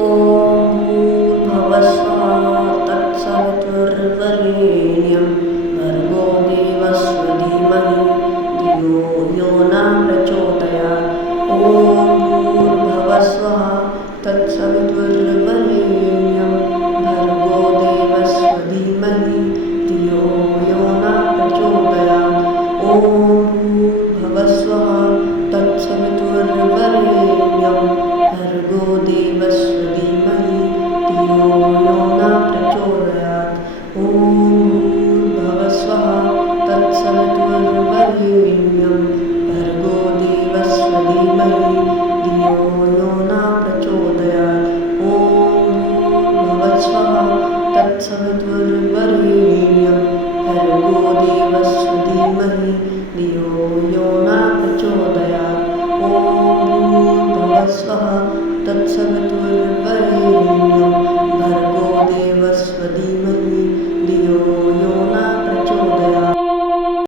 ॐ भूर्भुवस्सुवः तत्सवितुर्वरेण्यं भर्गो देवस्य धीमहि धियो यो न प्रचोदयात्। ॐ भूर्भुवस्सुवः तत्सवितुर्वरेण्यं भर्गो देवस्य धीमहि धियो यो न प्रचोदयात्। ॐ भूर्भुवस्सुवः तत्सवितुर्वरेण्यं भर्गो देवस्य धीमहि धियो यो न प्रचोदयात्। ॐ भूर्भुवस्सुवः तत्सवितुर्वरेण्यं भर्गो देवस्य धीमहि धियो यो न प्रचोदयात्। ॐ भूर्भुवस्सुवः तत्सवितुर्वरेण्यं भर्गो देवस्य धीमहि धियो यो न प्रचोदयात्। ॐ भूर्भुवस्सुवः तत्सवितुर्वरेण्यं